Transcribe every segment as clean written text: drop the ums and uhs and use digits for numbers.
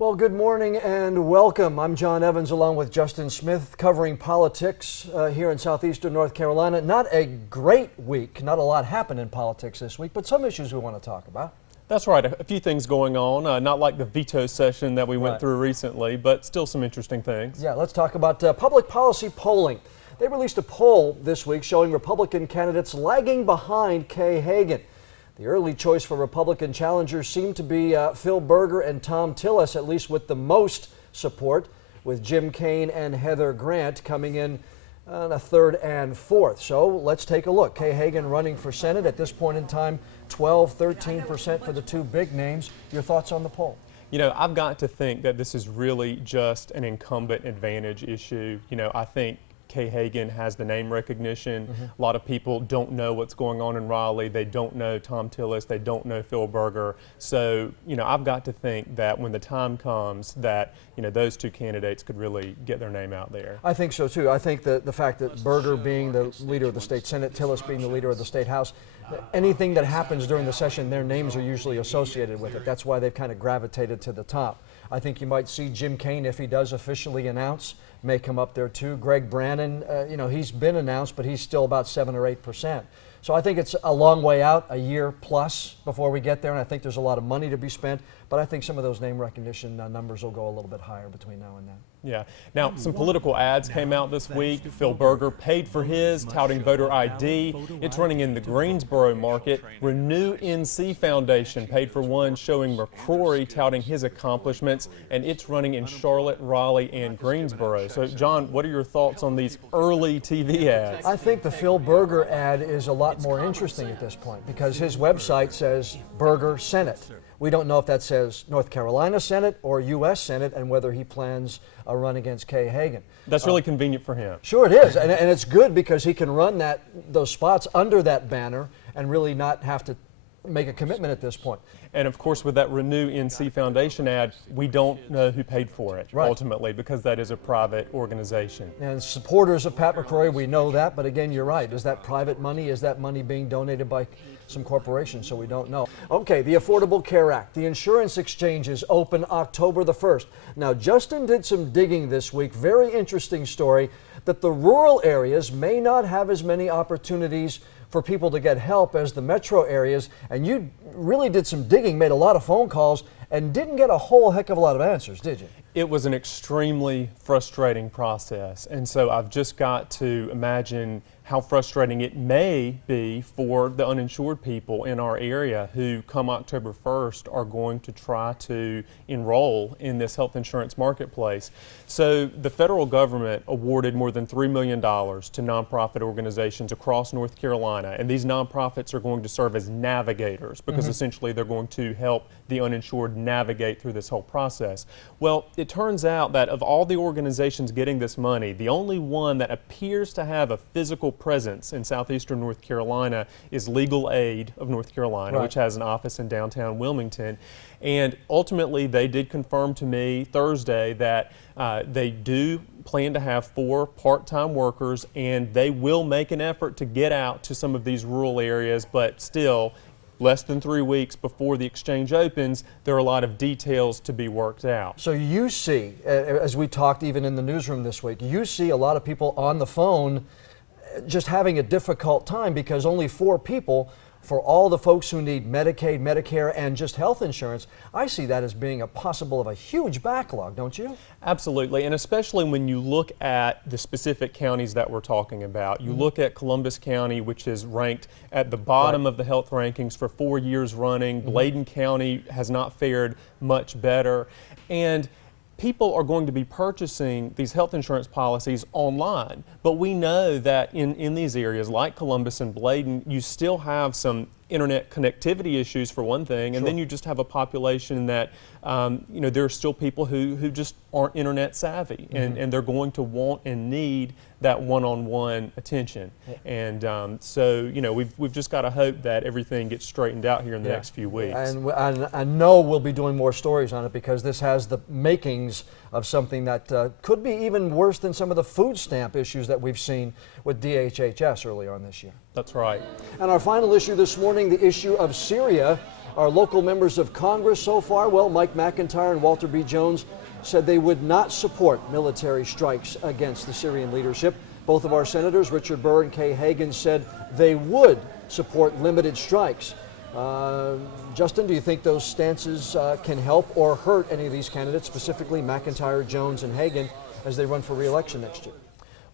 Well, good morning and welcome. I'm John Evans along with Justin Smith covering politics here in southeastern North Carolina. Not a great week, not a lot happened in politics this week, but some issues we want to talk about. That's right, a few things going on, not like the veto session that we went through recently, but still some interesting things. Yeah, let's talk about public policy polling. They released a poll this week showing Republican candidates lagging behind Kay Hagan. The early choice for Republican challengers seemed to be Phil Berger and Tom Tillis, at least with the most support, with Jim Kaine and Heather Grant coming in a third and fourth. So let's take a look. Kay Hagan running for Senate at this point in time, 13% for the two big names. Your thoughts on the poll? You know, I've got to think that this is really just an incumbent advantage issue. You know, I think Kay Hagan has the name recognition. A lot of people don't know what's going on in Raleigh. They don't know Tom Tillis. They don't know Phil Berger. So, you know, I've got to think that when the time comes that, you know, those two candidates could really get their name out there. I think so too. I think that the fact that Berger being the leader of the state Senate, Tillis being the leader of the state House, anything that happens during the session, their names are usually associated with it. That's why they've kind of gravitated to the top. I think you might see Jim Kaine, if he does officially announce, may come up there too. Greg Brannon, you know, he's been announced, but he's still about 7 or 8%. So I think it's a long way out, a year plus before we get there, and I think there's a lot of money to be spent, but I think some of those name recognition numbers will go a little bit higher between now and then. Yeah. Now, some political ads came out this week. Phil Berger paid for his, touting voter ID. It's running in the Greensboro market. Renew NC Foundation paid for one showing McCrory touting his accomplishments, and it's running in Charlotte, Raleigh, and Greensboro. So, John, what are your thoughts on these early TV ads? I think the Phil Berger ad is a lot more interesting at this point because his website says Berger Senate. We don't know if that says North Carolina Senate or U.S. Senate and whether he plans a run against Kay Hagan. That's really convenient for him. Sure it is, and it's good because he can run those spots under that banner and really not have to make a commitment at this point. And of course, with that Renew NC Foundation ad, we don't know who paid for it ultimately because that is a private organization. And supporters of Pat McCrory, we know that, but again, you're right. Is that private money? Is that money being donated by some corporation? So we don't know. Okay, the Affordable Care Act. The insurance exchanges open October the 1st. Now, Justin did some digging this week. Very interesting story that the rural areas may not have as many opportunities for people to get help as the metro areas, and you really did some digging, made a lot of phone calls, and didn't get a whole heck of a lot of answers, did you? It was an extremely frustrating process, and so I've just got to imagine how frustrating it may be for the uninsured people in our area who come October 1st are going to try to enroll in this health insurance marketplace. So the federal government awarded more than $3 million to nonprofit organizations across North Carolina, and these nonprofits are going to serve as navigators because essentially they're going to help the uninsured navigate through this whole process. Well, it turns out that of all the organizations getting this money, the only one that appears to have a physical presence in southeastern North Carolina is Legal Aid of North Carolina, which has an office in downtown Wilmington. And ultimately, they did confirm to me Thursday that they do plan to have 4 part-time workers, and they will make an effort to get out to some of these rural areas, but still, less than 3 weeks before the exchange opens, there are a lot of details to be worked out. So you see, as we talked even in the newsroom this week, you see a lot of people on the phone just having a difficult time because only 4 people for all the folks who need Medicaid, Medicare, and just health insurance. I see that as being a possible of a huge backlog, don't you? Absolutely, and especially when you look at the specific counties that we're talking about. You look at Columbus County, which is ranked at the bottom of the health rankings for 4 years running. Bladen County has not fared much better. And people are going to be purchasing these health insurance policies online, but we know that in these areas like Columbus and Bladen, you still have some internet connectivity issues for one thing, and then you just have a population that, you know, there are still people who just aren't internet savvy, and they're going to want and need that one-on-one attention. And so, you know, we've just got to hope that everything gets straightened out here in the next few weeks. And I know we'll be doing more stories on it because this has the makings of something that could be even worse than some of the food stamp issues that we've seen with DHHS earlier on this year. That's right. And our final issue this morning, the issue of Syria Our local members of Congress so far, well, Mike McIntyre and Walter B. Jones said they would not support military strikes against the Syrian leadership. Both of our senators, Richard Burr and Kay Hagan, said they would support limited strikes. Justin, do you think those stances can help or hurt any of these candidates, specifically McIntyre, Jones, and Hagan, as they run for re-election next year?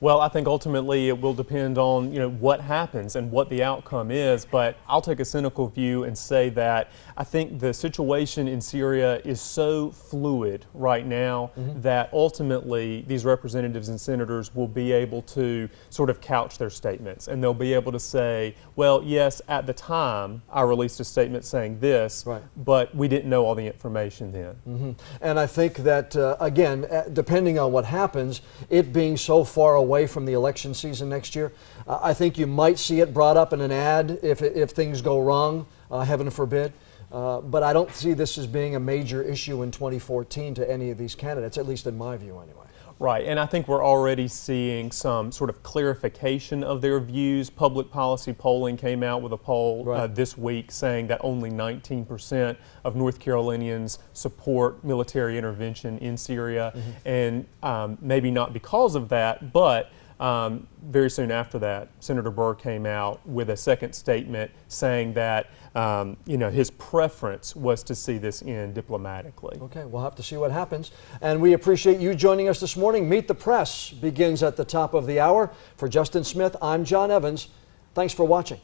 Well, I think ultimately it will depend on, what happens and what the outcome is, but I'll take a cynical view and say that I think the situation in Syria is so fluid right now that ultimately these representatives and senators will be able to sort of couch their statements, and they'll be able to say, well, yes, at the time I released a statement saying this, right, but we didn't know all the information then. And I think that, again, depending on what happens, it being so far away from the election season next year, I think you might see it brought up in an ad if things go wrong, heaven forbid. But I don't see this as being a major issue in 2014 to any of these candidates, at least in my view anyway. Right, and I think we're already seeing some sort of clarification of their views. Public policy polling came out with a poll this week saying that only 19% of North Carolinians support military intervention in Syria, and maybe not because of that, but very soon after that, Senator Burr came out with a second statement saying that his preference was to see this end diplomatically. Okay, we'll have to see what happens. And we appreciate you joining us this morning. Meet the Press begins at the top of the hour. For Justin Smith, I'm John Evans. Thanks for watching.